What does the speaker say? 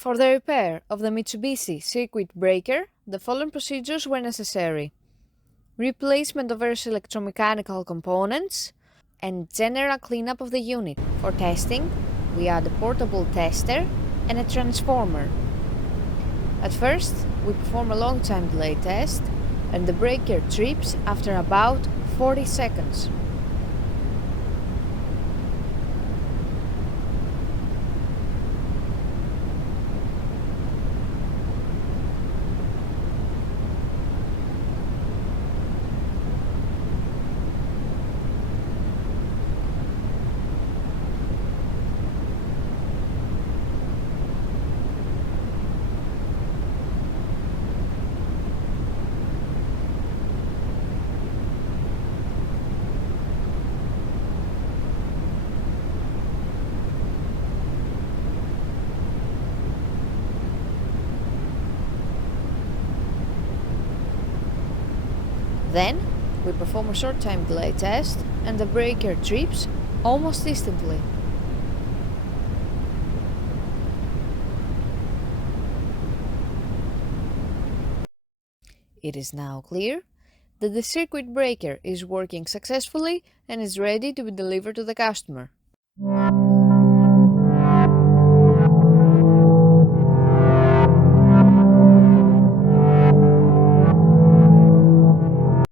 For the repair of the Mitsubishi circuit breaker, the following procedures were necessary: replacement of various electromechanical components, and general cleanup of the unit. For testing, we add a portable tester and a transformer. At first, we perform a long time delay test, and the breaker trips after about 40 seconds. Then, we perform a short time delay test, and the breaker trips almost instantly. It is now clear that the circuit breaker is working successfully and is ready to be delivered to the customer.